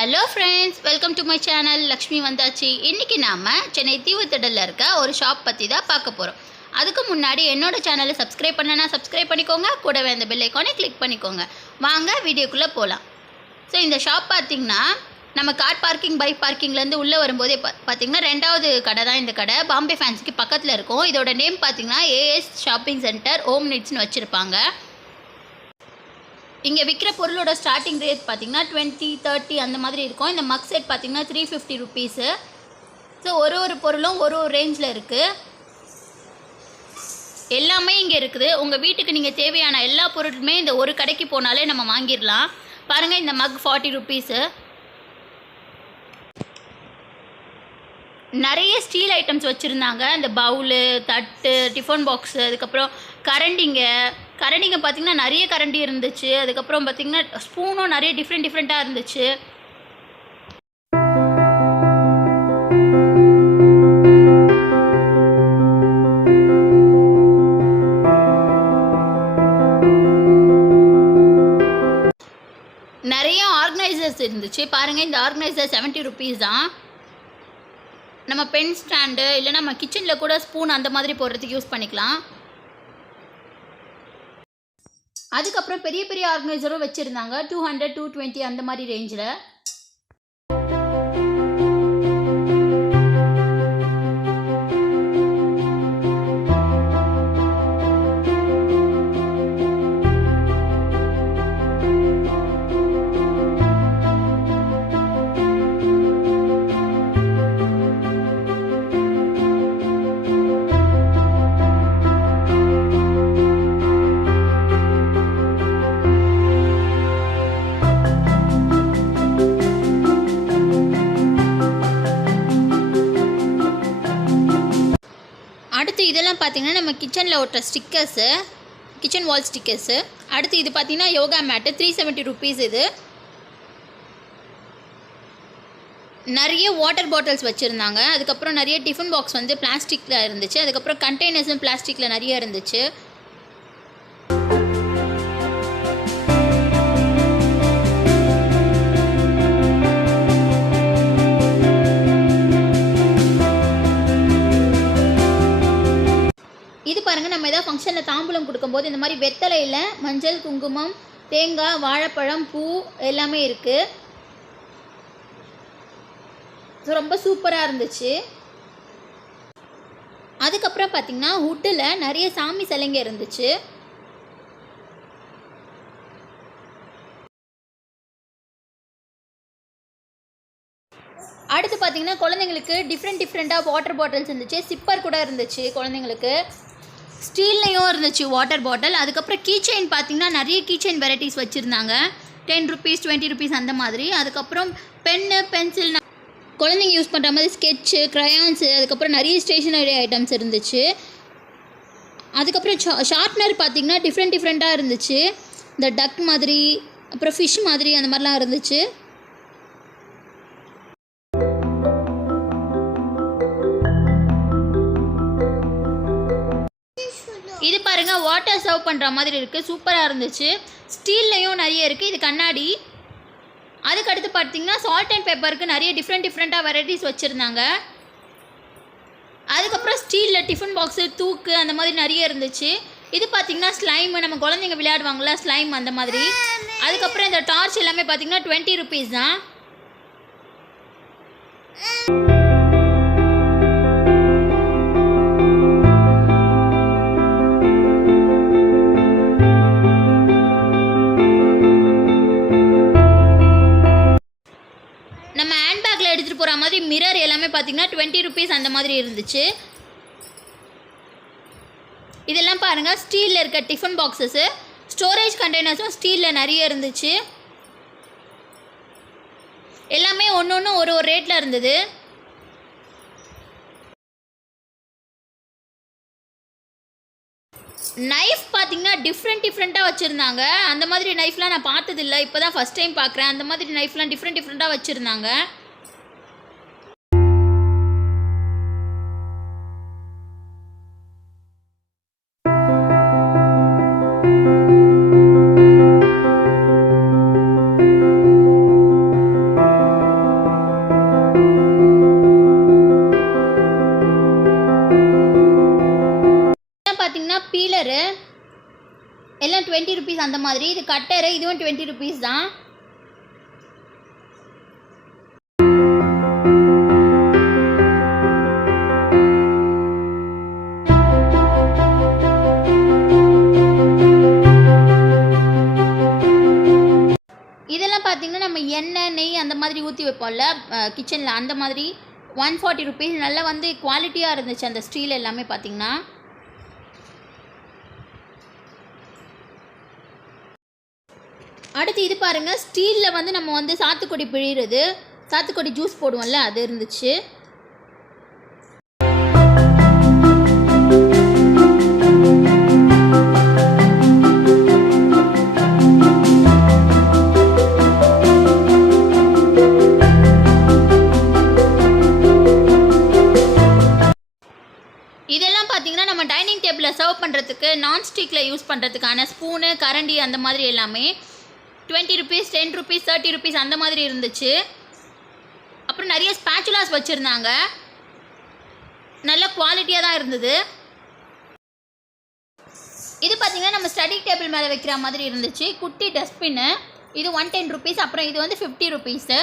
Hello friends, welcome to my channel. Lakshmi வந்தாச்சு. இன்றைக்கி நாம் சென்னை தீவுத்திடலில் இருக்க ஒரு ஷாப் பற்றி தான் பார்க்க போகிறோம். அதுக்கு முன்னாடி என்னோடய சேனலை சப்ஸ்கிரைப் பண்ணனா சப்ஸ்கிரைப் பண்ணிக்கோங்க. கூடவே அந்த பெல் ஐக்கானை கிளிக் பண்ணிக்கோங்க. வாங்க வீடியோக்குள்ளே போகலாம். ஸோ இந்த ஷாப் பார்த்திங்கன்னா நம்ம கார் பார்க்கிங், பைக் பார்க்கிங்லேருந்து உள்ளே வரும்போதே பார்த்திங்கன்னா ரெண்டாவது கடை தான் இந்த கடை. பாம்பே ஃபேன்ஸிக்கு பக்கத்தில் இருக்கும். இதோட நேம் பார்த்திங்கன்னா ஏஎஸ் ஷாப்பிங் சென்டர் ஹோம் நீட்ஸ்னு வச்சுருப்பாங்க. இங்கே விற்கிற பொருளோட ஸ்டார்டிங் ரேட் பார்த்திங்கன்னா 20, 30 அந்த மாதிரி இருக்கும். இந்த மக் செட் பார்த்திங்கன்னா 350 ருபீஸு. ஸோ ஒரு பொருளும் ஒரு ரேஞ்சில் இருக்குது. எல்லாமே இங்கே இருக்குது. உங்கள் வீட்டுக்கு நீங்கள் தேவையான எல்லா பொருளுமே இந்த ஒரு கடைக்கு போனாலே நம்ம வாங்கிடலாம். பாருங்கள், இந்த மக் 40 ருபீஸு. நிறைய ஸ்டீல் ஐட்டம்ஸ் வச்சுருந்தாங்க. இந்த பவுலு, தட்டு, டிஃபன் பாக்ஸு, அதுக்கப்புறம் கரண்டிங்க பார்த்திங்கன்னா நிறைய கரண்டி இருந்துச்சு. அதுக்கப்புறம் பார்த்திங்கன்னா ஸ்பூனும் நிறைய டிஃப்ரெண்ட்டாக இருந்துச்சு. நிறைய ஆர்கனைசர்ஸ் இருந்துச்சு. பாருங்கள், இந்த ஆர்கனைசர் 70 ருபீஸ் தான். நம்ம பென் ஸ்டாண்டு இல்லை நம்ம கிச்சனில் கூட ஸ்பூன் அந்த மாதிரி போடுறதுக்கு யூஸ் பண்ணிக்கலாம். அதுக்கப்புறம் பெரிய ஆர்கனைசரும் வச்சுருந்தாங்க. 200, 220 அந்த மாதிரி ரேஞ்சில். அடுத்து இதெல்லாம் பார்த்திங்கன்னா நம்ம கிச்சனில் ஒட்டுற ஸ்டிக்கர்ஸு, கிச்சன் வால் ஸ்டிக்கர்ஸு. அடுத்து இது பார்த்திங்கன்னா யோகா மேட்டு 370 ருபீஸ். இது நிறைய வாட்டர் பாட்டில்ஸ் வச்சுருந்தாங்க. அதுக்கப்புறம் நிறைய டிஃபன் பாக்ஸ் வந்து பிளாஸ்டிக்கில் இருந்துச்சு. அதுக்கப்புறம் கண்டெய்னர்ஸும் பிளாஸ்டிக்கில் நிறைய இருந்துச்சு. இது பாருங்கள், நம்ம ஏதாவது ஃபங்க்ஷனில் தாம்பூலம் கொடுக்கும்போது இந்த மாதிரி வெத்தலையில் மஞ்சள், குங்குமம், தேங்காய், வாழைப்பழம், பூ எல்லாமே இருக்குது. ஸோ ரொம்ப சூப்பராக இருந்துச்சு. அதுக்கப்புறம் பார்த்திங்கன்னா வுட்டில் நிறைய சாமி சிலைங்க இருந்துச்சு. அடுத்து பார்த்திங்கன்னா குழந்தைங்களுக்கு டிஃப்ரெண்ட்டாக வாட்டர் பாட்டில்ஸ் இருந்துச்சு. சிப்பர் கூட இருந்துச்சு குழந்தைங்களுக்கு. ஸ்டீல்லையும் இருந்துச்சு வாட்டர் பாட்டில். அதுக்கப்புறம் கீ செயின் பார்த்திங்கன்னா நிறைய கீ செயின் வெரைட்டிஸ் வச்சுருந்தாங்க. 10 ருபீஸ், 20 ருபீஸ் அந்த மாதிரி. அதுக்கப்புறம் பென்னு, பென்சில், குழந்தைங்க யூஸ் பண்ணுற மாதிரி ஸ்கெட்சு, க்ரையான்ஸு, அதுக்கப்புறம் நிறைய ஸ்டேஷ்னரி ஐட்டம்ஸ் இருந்துச்சு. அதுக்கப்புறம் ஷார்ப்னர் பார்த்திங்கன்னா டிஃப்ரெண்ட்டாக இருந்துச்சு. இந்த டக் மாதிரி, அப்புறம் ஃபிஷ் மாதிரி அந்த மாதிரிலாம் இருந்துச்சு. இது பாருங்கள், வாட்டர் சர்வ் பண்ணுற மாதிரி இருக்குது. சூப்பராக இருந்துச்சு. ஸ்டீல்லையும் நிறைய இருக்குது. இது கண்ணாடி. அதுக்கடுத்து பார்த்திங்கன்னா சால்ட் அண்ட் பெப்பருக்கு நிறைய டிஃப்ரெண்ட்டாக வெரைட்டிஸ் வச்சுருந்தாங்க. அதுக்கப்புறம் ஸ்டீலில் டிஃபன் பாக்ஸு, தூக்கு அந்த மாதிரி நிறைய இருந்துச்சு. இது பார்த்திங்கன்னா ஸ்லைமு, நம்ம குழந்தைங்க விளையாடுவாங்களா ஸ்லைம் அந்த மாதிரி. அதுக்கப்புறம் இந்த டார்ச் எல்லாமே பார்த்திங்கன்னா 20 ருபீஸ் தான். நம்ம ஹேண்ட்பேக்கில் எடுத்துகிட்டு போகிற மாதிரி மிரர் எல்லாமே பார்த்திங்கன்னா 20 ருபீஸ் அந்த மாதிரி இருந்துச்சு. இதெல்லாம் பாருங்கள், ஸ்டீலில் இருக்க டிஃபன் பாக்ஸஸ்ஸு, ஸ்டோரேஜ் கண்டெய்னர்ஸும் ஸ்டீலில் நிறைய இருந்துச்சு. எல்லாமே ஒன்று ஒரு ரேட்டில் இருந்தது. நைஃப் பார்த்திங்கன்னா டிஃப்ரெண்ட்டாக வச்சுருந்தாங்க. அந்த மாதிரி நைஃப்லாம் நான் பார்த்ததில்லை. இப்போ தான் ஃபஸ்ட் டைம் பார்க்குறேன். அந்த மாதிரி நைஃப்லாம் டிஃப்ரெண்ட்டாக வச்சுருந்தாங்க. ருபீஸ் அந்த மாதிரி. இது கட்டரு, இதுவும் 20 ருபீஸ் தான். இதெல்லாம் பார்த்தீங்கன்னா நம்ம எண்ணெய் நெய் அந்த மாதிரி ஊற்றி வைப்போம்ல கிச்சனில், அந்த மாதிரி 140 ருபீஸ். நல்லா வந்து குவாலிட்டியாக இருந்துச்சு அந்த ஸ்டீல் எல்லாமே பார்த்தீங்கன்னா. அடுத்து இது பாருங்கள், ஸ்டீலில் வந்து நம்ம வந்து சாத்துக்குடி பிழிகிறது, சாத்துக்குடி ஜூஸ் போடுவோம்ல, அது இருந்துச்சு. இதெல்லாம் பார்த்தீங்கன்னா நம்ம டைனிங் டேபிளில் சர்வ் பண்ணுறதுக்கு, நான்ஸ்டிக்கில் யூஸ் பண்ணுறதுக்கான ஸ்பூனு கரண்டி அந்த மாதிரி எல்லாமே 20 ருபீஸ், 10 ருபீஸ், 30 ருபீஸ் அந்த மாதிரி இருந்துச்சு. அப்புறம் நிறைய ஸ்பேச்சுலாஸ் வச்சுருந்தாங்க, நல்ல குவாலிட்டியாக தான் இருந்தது. இது பார்த்திங்கன்னா நம்ம ஸ்டடி டேபிள் மேலே வைக்கிற மாதிரி இருந்துச்சு, குட்டி டஸ்ட்பின்னு. இது 110 ருபீஸ். அப்புறம் இது வந்து 50 ருபீஸு.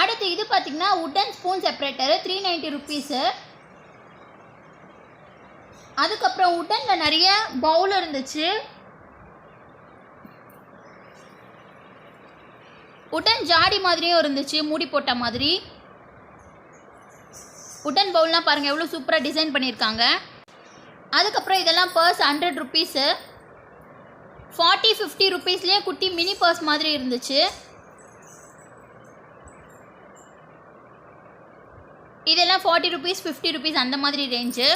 அடுத்து இது பார்த்திங்கன்னா உட்டன் ஸ்பூன் செப்பரேட்டரு 390 ருபீஸு. அதுக்கப்புறம் உட்டனில் நிறைய பவுல் இருந்துச்சு. உட்டன் ஜாடி மாதிரியும் இருந்துச்சு, மூடி போட்ட மாதிரி. உட்டன் பவுல்லாம் பாருங்கள் எவ்வளோ சூப்பராக டிசைன் பண்ணியிருக்காங்க. அதுக்கப்புறம் இதெல்லாம் பர்ஸ் 100 ருபீஸு. 40-50 ருபீஸ்லேயே குட்டி மினி பர்ஸ் மாதிரி இருந்துச்சு. இதெல்லாம் 40 ருபீஸ், 50 ருபீஸ் அந்த மாதிரி ரேஞ்சு.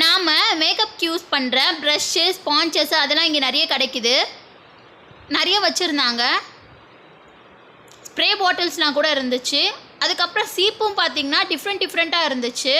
நாம் மேக்கப்க்கு யூஸ் பண்ணுற ப்ரஷ்ஷு, ஸ்பான்ச்சஸ் அதெல்லாம் இங்கே நிறைய கிடைக்குது, நிறைய வச்சுருந்தாங்க. ஸ்ப்ரே பாட்டில்ஸ்லாம் கூட இருந்துச்சு. அதுக்கப்புறம் சீப்பும் பார்த்திங்கன்னா டிஃப்ரெண்ட்டாக இருந்துச்சு.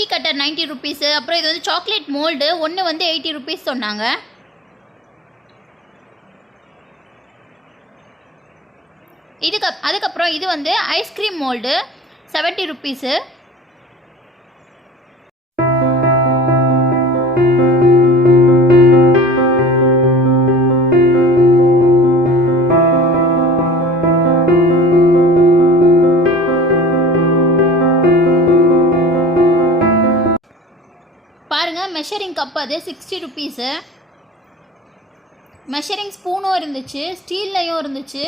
Cookie cutter 90 rupees. அப்புறம் இது வந்து சாக்லேட் மோல்டு ஒன்று வந்து 80 ருபீஸ் சொன்னாங்க. அதுக்கப்புறம் இது வந்து ஐஸ்கிரீம் மோல்டு 70 ருபீஸு. பாருங்கள் மெஷரிங் கப் அது 60 ருபீஸு. மெஷரிங் ஸ்பூனும் இருந்துச்சு, ஸ்டீல்லையும் இருந்துச்சு.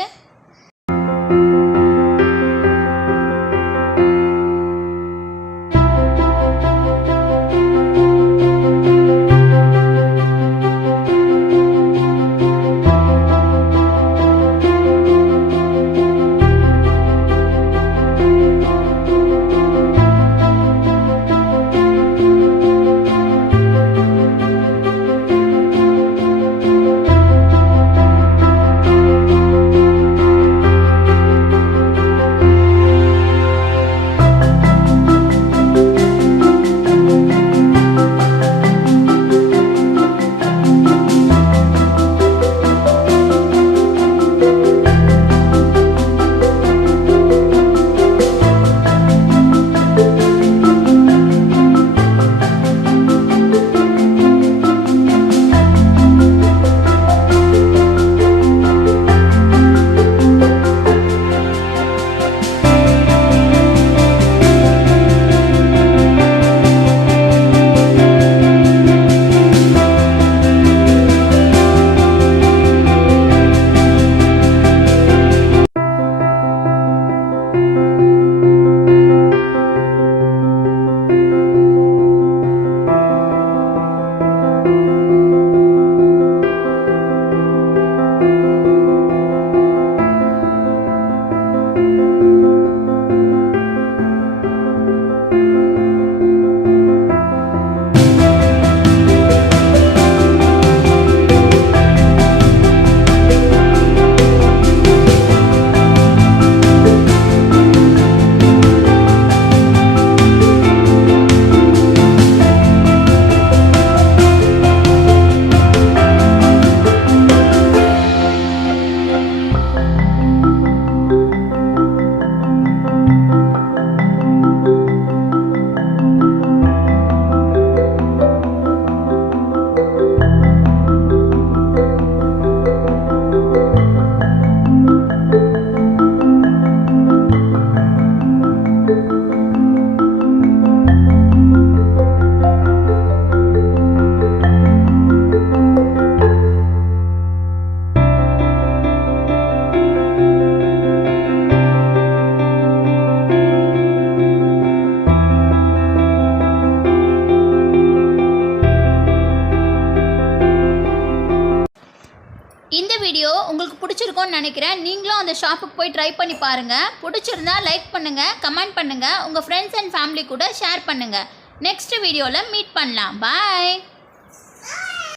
இந்த வீடியோ உங்களுக்கு பிடிச்சிருக்கும்னு நினைக்கிறேன். நீங்களும் அந்த ஷாப்புக்கு போய் ட்ரை பண்ணி பாருங்கள். பிடிச்சிருந்தா லைக் பண்ணுங்கள், கமெண்ட் பண்ணுங்கள், உங்கள் ஃப்ரெண்ட்ஸ் அண்ட் ஃபேமிலி கூட ஷேர் பண்ணுங்கள். நெக்ஸ்ட் வீடியோவில் மீட் பண்ணலாம். பாய்.